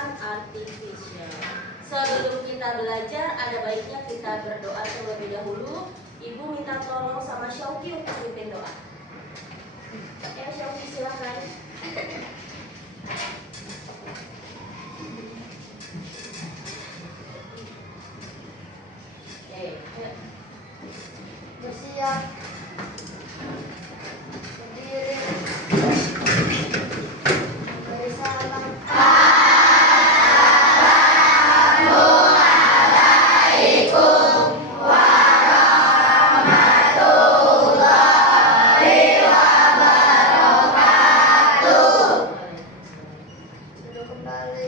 kecerdasan artifisial. Sebelum kita belajar, ada baiknya kita berdoa terlebih dahulu. Ibu minta tolong sama Syauki untuk pimpin doa. Ya, Syauki silakan. Bersiap. Berdiri. Beri salam. Duduk kembali.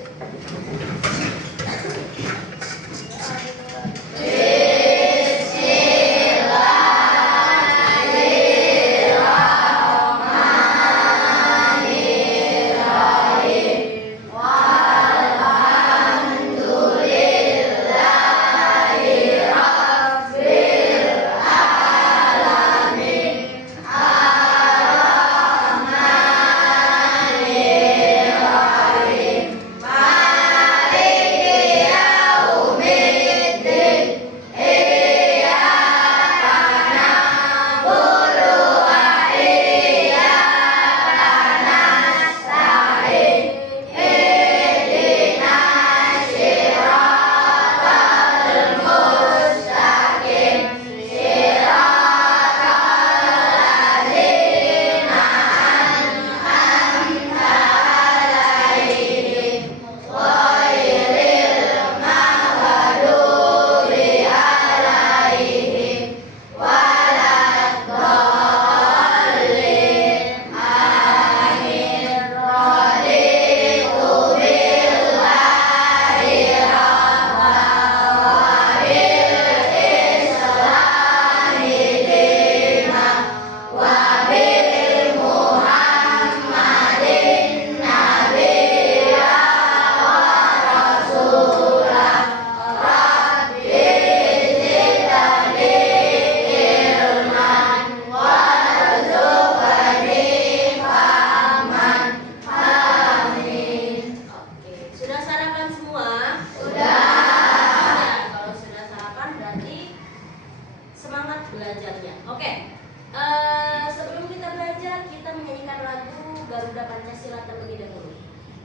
Sebelum kita belajar, kita menyanyikan lagu Garuda Pancasila terlebih dahulu.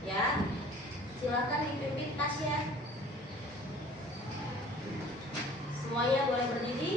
Ya, silakan dipimpin Tasya. Semuanya boleh berdiri.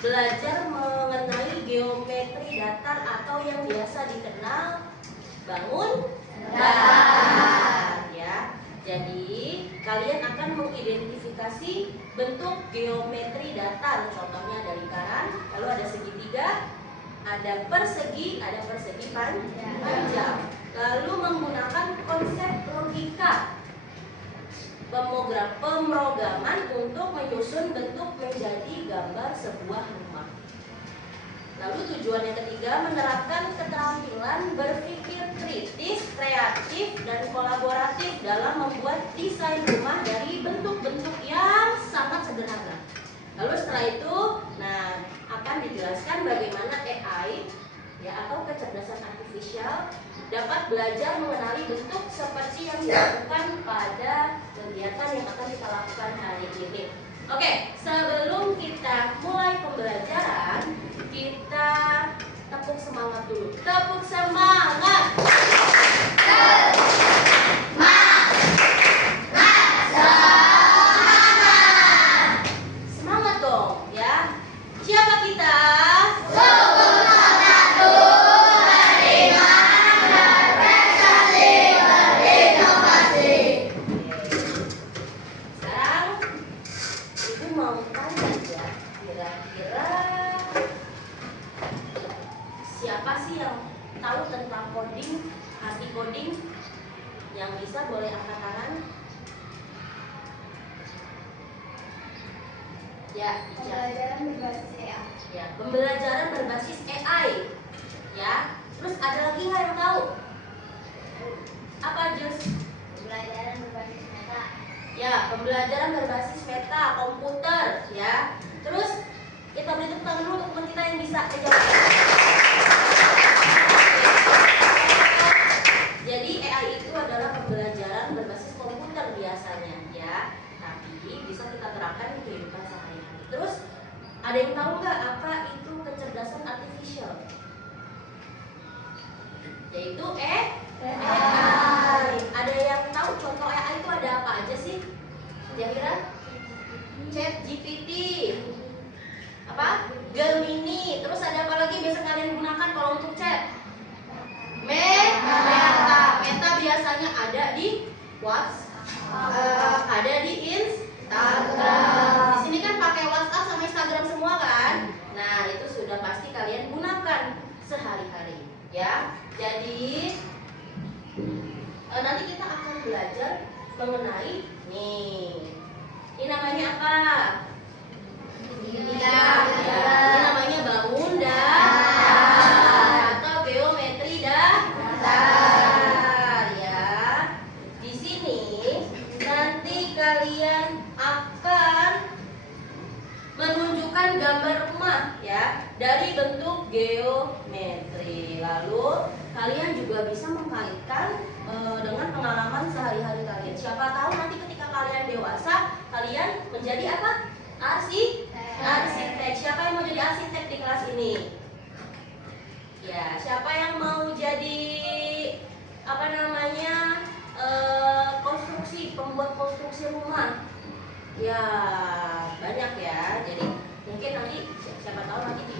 Belajar mengenai geometri datar atau yang biasa dikenal bangun datar, ya. Jadi kalian akan mengidentifikasi bentuk geometri datar. Contohnya ada lingkaran, lalu ada segitiga, ada persegi panjang. Lalu menggunakan konsep logika pemrograman untuk menyusun bentuk menjadi gambar sebuah rumah. Lalu tujuan yang ketiga, menerapkan keterampilan berpikir kritis, kreatif, dan kolaboratif dalam membuat desain rumah dari bentuk-bentuk yang sangat sederhana. Lalu setelah itu, akan dijelaskan bagaimana AI kecerdasan artifisial dapat belajar mengenali bentuk seperti yang dilakukan pada kegiatan yang akan kita lakukan hari ini. Oke, sebelum kita mulai pembelajaran, kita tepuk semangat dulu. Tepuk semangat. Semangat dong, ya. Siapa kita? Siapa sih yang tahu tentang coding, arti coding? Yang bisa boleh angkat tangan? Ya, Pembelajaran berbasis AI. ya, pembelajaran berbasis AI. Ya, terus ada lagi nggak yang tahu? Apa Jus? Pembelajaran berbasis meta. Ya, pembelajaran berbasis meta komputer. Ya, terus kita beri tepuk tangan dulu untuk teman kita yang bisa jawab. Jadi AI itu adalah pembelajaran berbasis komputer biasanya, ya. Tapi bisa kita terapkan di kehidupan sehari-hari. Terus ada yang tahu nggak apa itu kecerdasan artifisial? Yaitu AI. Ada yang tahu contoh AI itu ada apa aja sih? Kira-kira? ChatGPT, apa? Gemini. Terus ada apa lagi biasa kalian gunakan kalau untuk chat? Meta. Meta biasanya ada di WhatsApp, ada di Instagram. Di sini kan pakai WhatsApp sama Instagram semua kan? Nah, itu sudah pasti kalian gunakan sehari-hari, ya. Jadi nanti kita akan belajar mengenai ini namanya apa? Ini namanya bangun atau geometri dasar, ya. Di sini nanti kalian akan menunjukkan gambar rumah, ya, dari bentuk geometri. Lalu kalian juga bisa mengkaitkan dengan pengalaman sehari-hari kalian. Siapa tahu nanti ketika kalian dewasa, kalian menjadi apa? Arsitek. Siapa yang mau jadi arsitek di kelas ini? Ya, siapa yang mau jadi apa namanya pembuat konstruksi rumah? Ya, banyak ya. Jadi mungkin nanti siapa tahu nanti di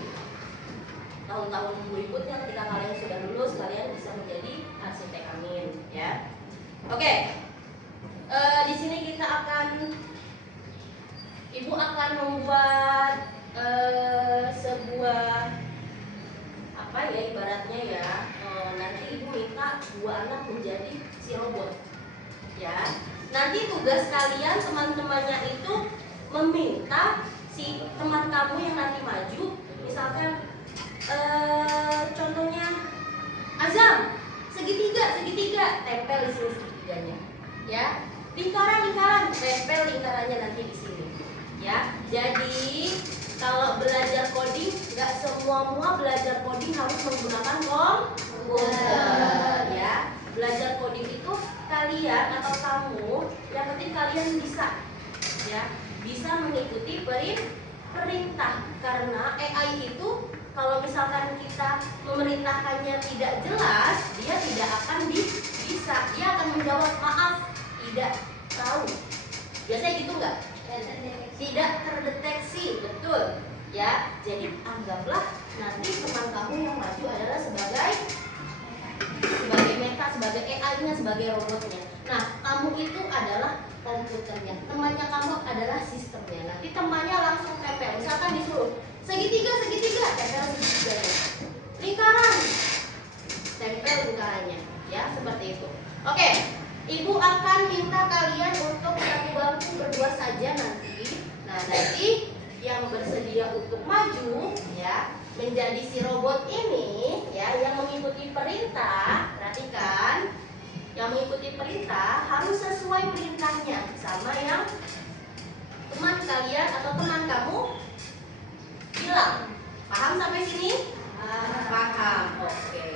tahun-tahun berikutnya ketika kalian sudah lulus, kalian bisa menjadi arsitek. Amin, ya. Oke. Di sini Ibu akan membuat sebuah apa ya ibaratnya ya. Nanti Ibu minta 2 anak menjadi si robot, ya. Nanti tugas kalian teman-temannya itu meminta si teman kamu yang nanti maju, misalkan contohnya Azam, segitiga, tempel di sini segitiganya, ya. Lingkaran, tempel lingkarannya nanti di sini, ya. Jadi kalau belajar coding, nggak semua belajar coding harus menggunakan komputer, ya. Belajar coding itu kalian atau kamu yang penting kalian bisa, ya, bisa mengikuti perintah. Karena AI itu kalau misalkan kita memerintahkannya tidak jelas, dia tidak akan bisa. Dia akan menjawab maaf, tidak tahu. Biasanya gitu nggak? Tidak terdeteksi, betul. Ya, jadi anggaplah nanti teman kamu yang maju adalah sebagai meta, sebagai AI-nya, sebagai robotnya. Nah, kamu itu adalah komputernya. Temannya kamu adalah sistemnya. Nanti temannya langsung tempel. Misalkan disuruh segitiga, tempel segitiganya. Lingkaran, tempel lingkarannya. Ya, seperti itu. Oke, Ibu akan minta kalian untuk satu bangku berdua saja nanti. Nah, nanti yang bersedia untuk maju, ya, menjadi si robot ini, ya, yang mengikuti perintah. Perhatikan, yang mengikuti perintah harus sesuai perintahnya sama yang teman kalian atau teman kamu bilang. Paham sampai sini? Paham. Oke.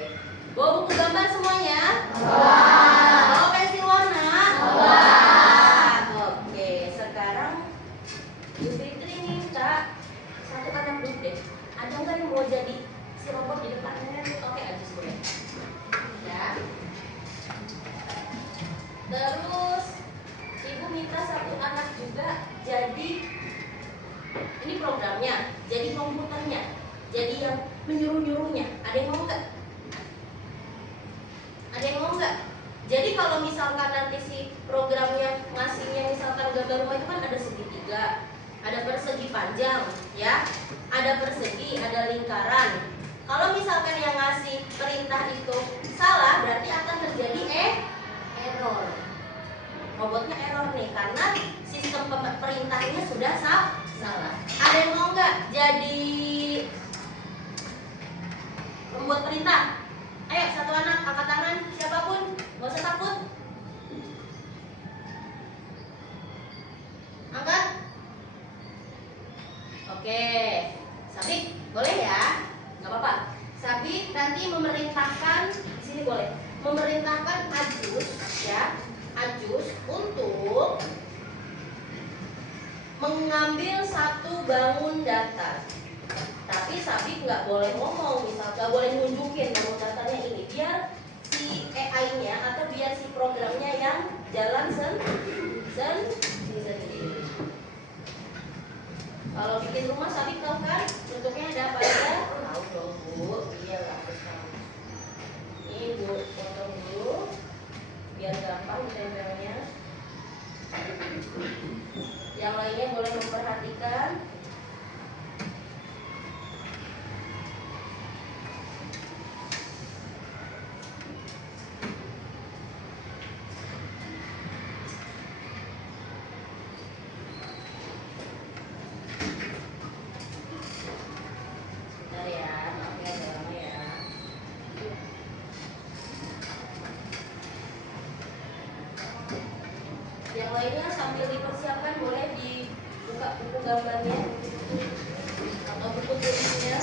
Jadi kalau misalkan nanti si programnya ngasihnya misalkan gambar rumah itu kan ada segitiga, ada persegi panjang, ya, ada persegi, ada lingkaran. Kalau misalkan yang ngasih perintah itu salah, berarti akan terjadi error. Robotnya error nih karena sistem perintahnya sudah salah. Ada yang mau nggak jadi membuat perintah? Ayo, satu anak angkat tangan, siapapun, nggak usah takut. Angkat. Oke, Sabik boleh ya? Nggak apa-apa. Sabik nanti memerintahkan di sini boleh. Memerintahkan Ajus, ya, Ajus untuk mengambil satu bangun datar. Tapi Sabik nggak boleh ngomong, misal nggak boleh nunjukin bangun datarnya ini, biar si AI-nya atau biar si programnya yang jalan sendiri. Kalau bikin rumah Sabik tahu kan bentuknya ada apa aja? Tahu dong Bu, iya lah harus tahu. Ini Bu potong dulu biar gampang ditempelnya. Yang lainnya boleh memperhatikan. Bentar ya, maaf ya agak lama ya. Yang lainnya sambil dipersiapkan boleh dibuka buku gambarnya atau buku tulisnya.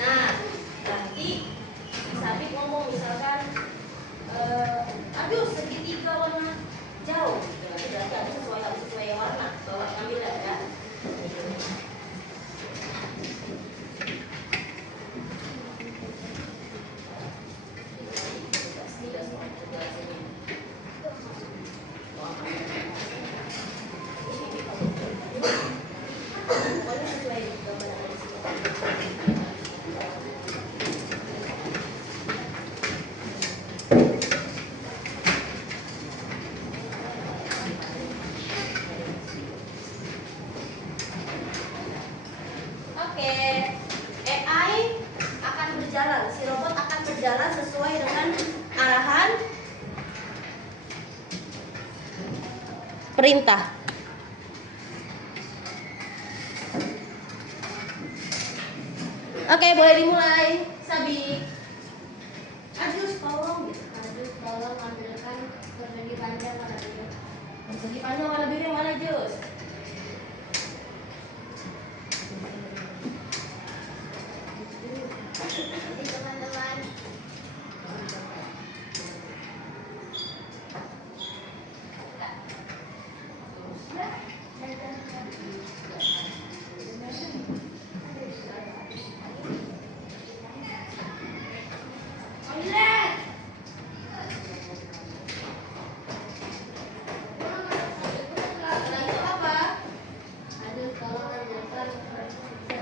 Nah, nanti Sabik ngomong misalkan, aduh segitiga warna jauh, berarti ada sesuai warna. Bawa ngambil ya. Pokoknya sesuai gambar yang ada di sini. Oke, AI akan berjalan, si robot akan berjalan sesuai dengan arahan perintah. Oke, boleh dimulai. Sabik. Ajus tolong gitu. Ajus tolong ambilkan persegi panjang warna biru. Persegi panjang warna biru yang mana, Jus? Jadi teman-teman, Nah, itu apa? Ajus tolong ambilkan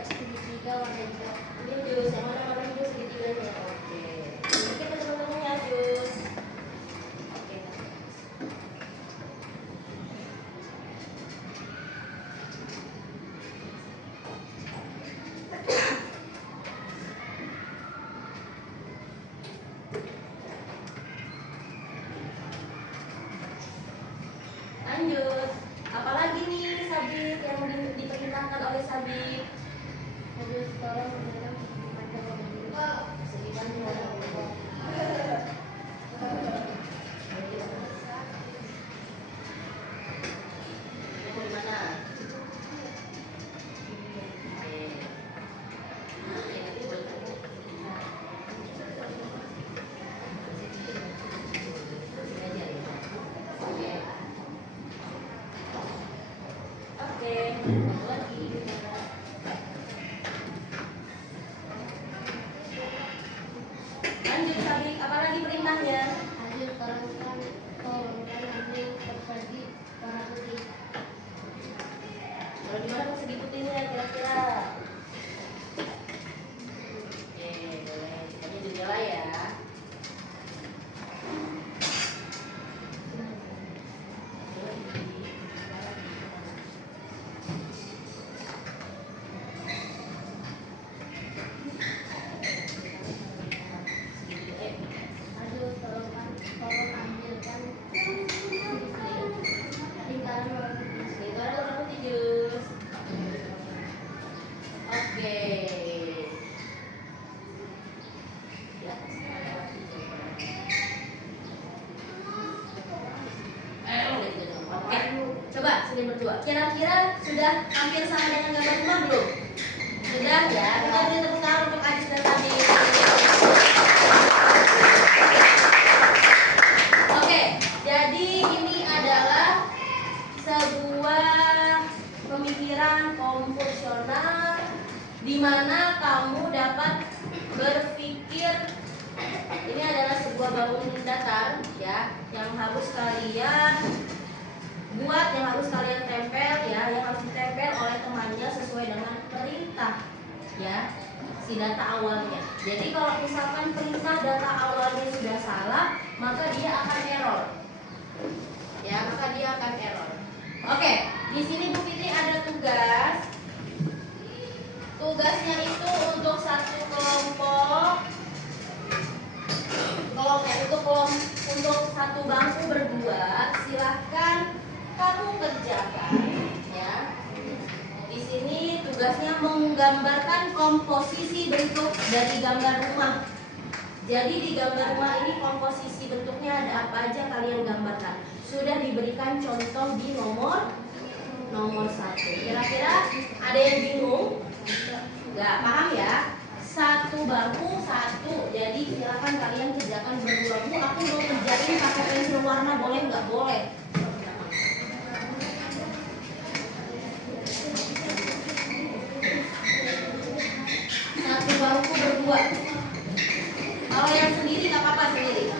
segitiga warna hijau. Ini Jus, yang mana warna hijau segitiganya. Oke. Kita teman-teman ya, Jus. Oke. Lanjut. Apalagi nih Sabik yang diperintahkan oleh Sabik? Ajus tolong ambilkan persegi panjang warna biru. Persegi panjang warna biru. Ini mau di mana? Oke. Oke, nanti boleh tanya. Sini aja ya. Oke. Lanjut Sabik, apalagi perintahnya? Hasil terangkan tolongkan ambil persegi warna putih. Kalau gimana persegi putihnya kira-kira? Oke, boleh. Cukupnya jendela ya. Hasil tolong ambilkan lingkaran warna putih. Lingkaran warna putih jus. Oke. Ya. Oke, coba sini berdua. Kira-kira sudah hampir sama dengan gambar rumah belum? Sudah ya. Kita beri tepuk tangan untuk Ajis dan Tadi. Oke, jadi ini adalah sebuah pemikiran komposisional di mana kamu dapat berpikir. Ini adalah sebuah bangunan datar ya, yang harus kalian buat, yang harus kalian tempel ya, yang harus ditempel oleh temannya sesuai dengan perintah ya, si data awalnya. Jadi kalau misalkan perintah data awalnya sudah salah, maka dia akan error. Ya, maka dia akan error. Oke, di sini Bu Fitri ada tugas. Tugasnya itu untuk satu kelompok. Untuk satu bangku berdua, silahkan kamu kerjakan ya. Di sini tugasnya menggambarkan komposisi bentuk dari gambar rumah. Jadi di gambar rumah ini komposisi bentuknya ada apa aja kalian gambarkan. Sudah diberikan contoh di nomor 1. Kira-kira ada yang bingung? Nggak paham ya? Satu bangku satu. Jadi silakan kalian kerjakan berdua. Bu, aku mau kerjain pakai pensil warna, boleh nggak? Boleh. Satu bangku berdua. Kalau yang sendiri nggak apa-apa sendiri.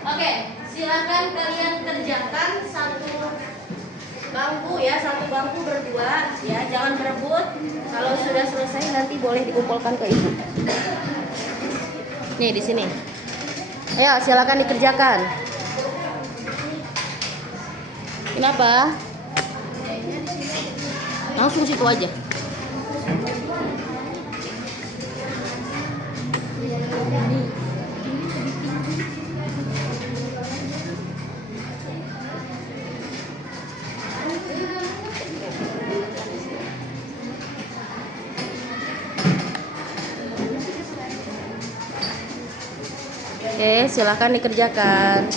Oke, silakan kalian kerjakan satu bangku ya, satu bangku berdua ya, jangan berebut. Kalau sudah selesai nanti boleh dikumpulkan ke ibu. Nih di sini. Ayo silakan dikerjakan. Kenapa? Langsung situ aja. Oke, silakan dikerjakan.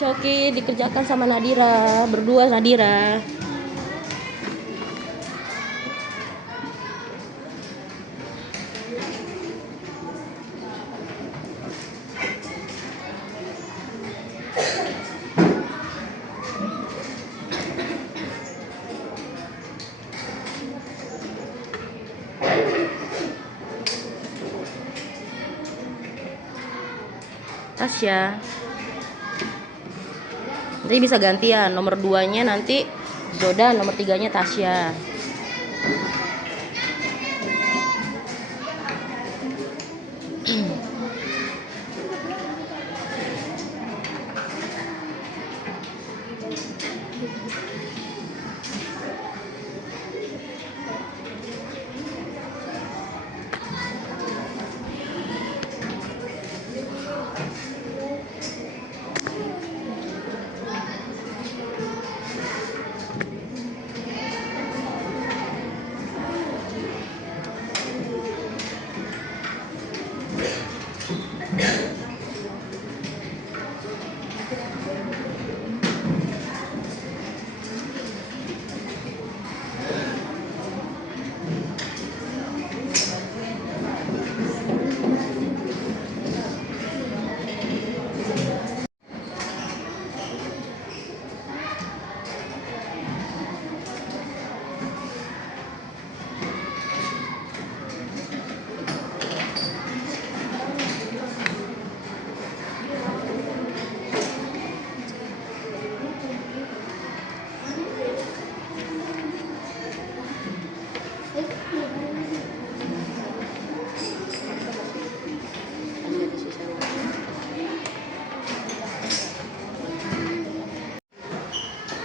Shoki dikerjakan sama Nadira, berdua Nadira. Tasya. Nanti bisa gantian, nomor 2-nya nanti Zodan, nomor 3-nya Tasya.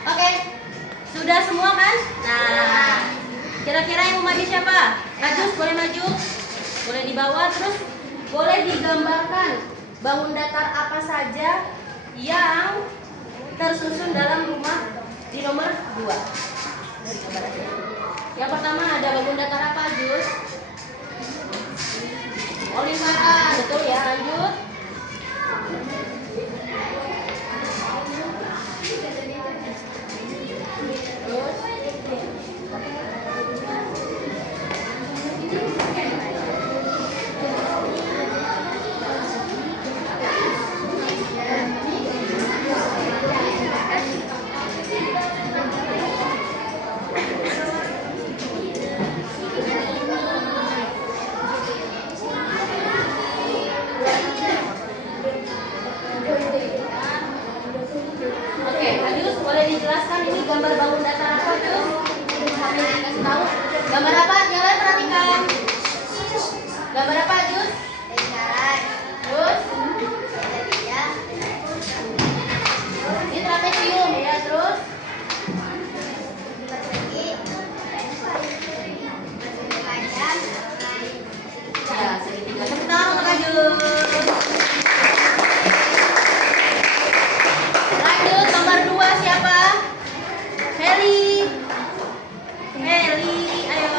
Oke, sudah semua kan? Nah, kira-kira yang mau maju siapa? Ajus boleh maju, boleh dibawa, terus boleh digambarkan bangun datar apa saja yang tersusun dalam rumah di nomor 2. Yang pertama ada bangun datar apa, Ajus? Olimpaan, betul ya, lanjut. Oke, Ajus boleh dijelaskan ini gambar bangun datar apa tuh? Kami kasih tahu. Gambar apa? Yang lain perhatikan. Gambar apa, Ajus? Terus? Ini trapesium ya, terus? Ya, segitiga. Tepuk tangan untuk Ajus. Lanjut, nomor 2 siapa? Heli. Heli, ayo.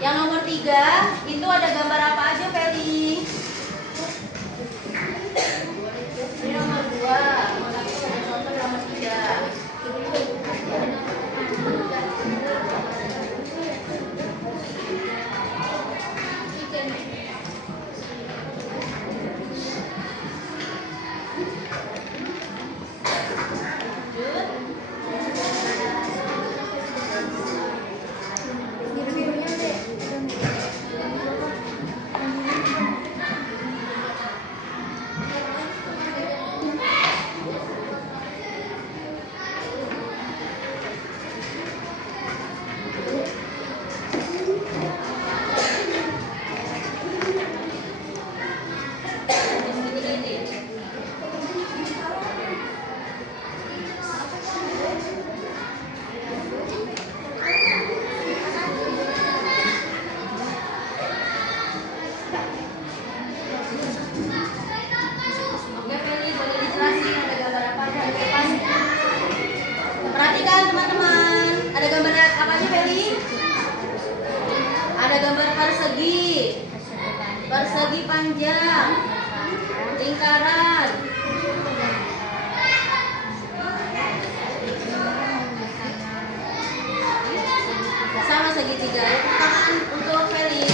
Yang nomor 3 itu ada gambar apa aja, Feli? Ini nomor 2, nomor 1, nomor 3. Oke, Feli, boleh dijelasin ada gambar apa aja di depan? Perhatikan teman-teman, ada gambar apa aja, Feli? Ada gambar persegi, persegi panjang, lingkaran. Sama segitiga. Tepuk tangan untuk Feli.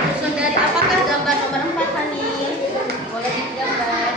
Susun dari apakah gambar nomor 4, Fani? Boleh digambar.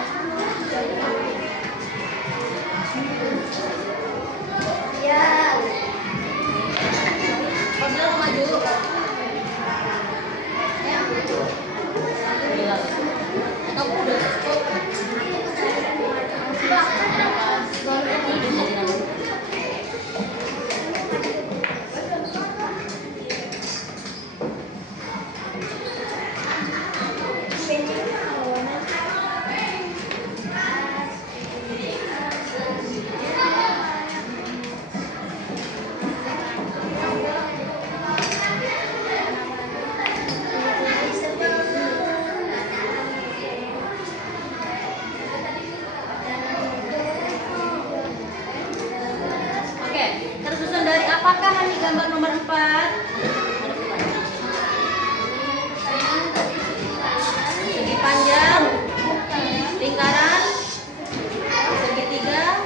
apakah di gambar nomor 4? Segi panjang, lingkaran, segitiga.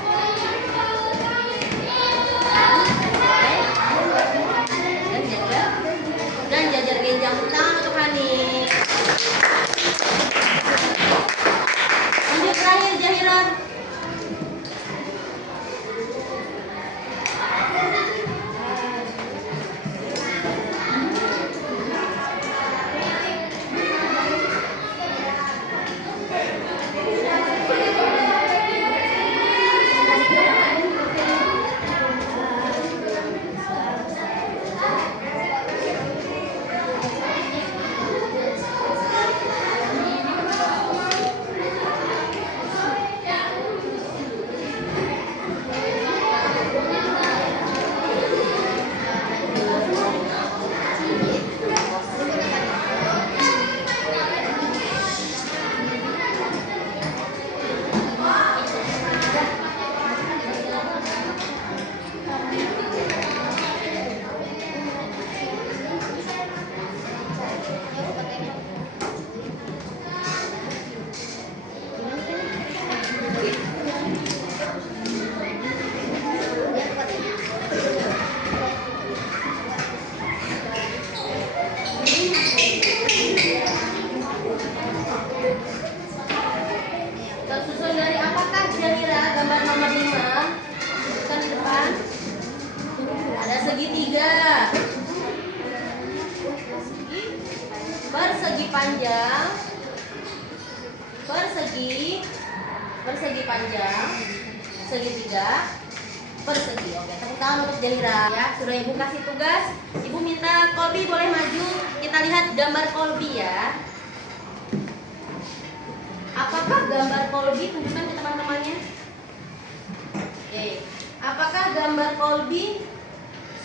Dan jajar genjang. Tangan untuk Hani. Lanjut terakhir Jahira. Tersusun dari apakah Jahira? Gambar nomor 5. Kan di depan ada segitiga persegi panjang, persegi panjang, segitiga, persegi. Oke, tepuk tangan untuk Jahira ya. Sudah Ibu kasih tugas. Ibu minta Kolbi boleh maju. Kita lihat gambar Kolbi ya. Apakah gambar Kolbi, tunjukkan ke teman-temannya. Oke. Apakah gambar Kolbi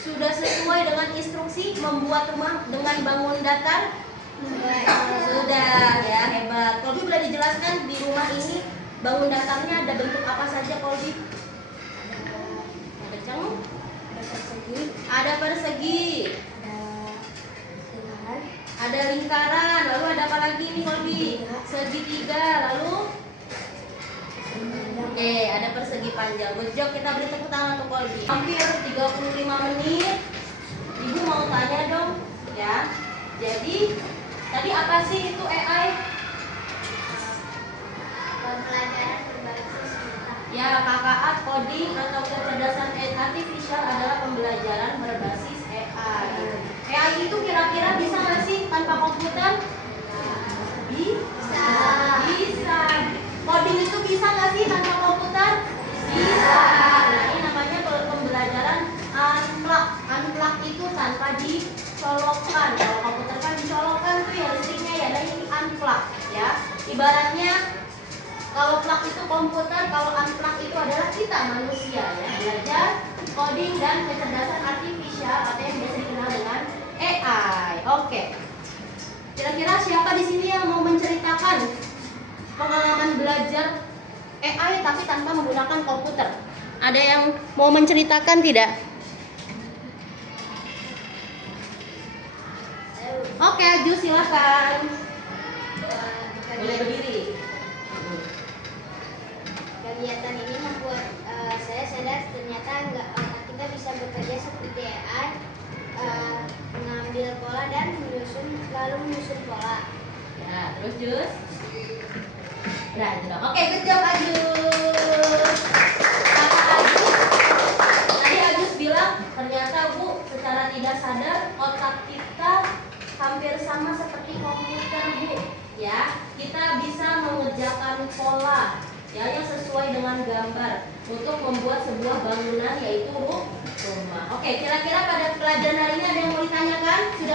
sudah sesuai dengan instruksi membuat rumah dengan bangun datar? Sudah ya, hebat. Kolbi boleh dijelaskan di rumah ini bangun datarnya ada bentuk apa saja Kolbi? Kencang? Ada persegi. Ada lingkaran, lalu ada apa lagi nih Kolbi? Segitiga, lalu oke, ada persegi panjang. Good job, kita beri tepuk tangan untuk Kolbi. Hampir 35 menit. Ibu mau tanya dong, ya. Jadi, tadi apa sih itu AI? Pembelajaran berbasis data. Ya, KKA, coding atau kecerdasan artifisial adalah pembelajaran berbasis AI. AI itu kira-kira bisa nggak sih tanpa komputer? Bisa. Coding itu bisa nggak sih tanpa komputer? Bisa. Nah, ini namanya pembelajaran unplug. Unplug itu tanpa dicolokkan. Kalau komputer kan dicolokkan tuh ya listriknya ya. Nah, ini unplug ya. Ibaratnya kalau plug itu komputer, kalau unplug itu adalah kita manusia ya. Belajar coding dan kecerdasan artifisial atau yang biasa dikenal dengan AI. Oke. Kira-kira siapa di sini yang mau menceritakan pengalaman belajar AI tapi tanpa menggunakan komputer? Ada yang mau menceritakan tidak? Oke, Aju silakan. Boleh berdiri. Kegiatan ini membuat saya sadar ternyata kita bisa bekerja seperti AI, mengambil pola dan menyusun pola. Ya, terus Jus. Nah, itu dong. Oke, good job Ajus. Kata Ajus, tadi Ajus bilang ternyata Bu, secara tidak sadar otak kita hampir sama seperti komputer Bu. Ya, kita bisa mengerjakan pola ya yang sesuai dengan gambar untuk membuat sebuah bangunan yaitu rumah. Oke, kira-kira pada pelajaran hari ini ada yang mau ditanyakan? Sudah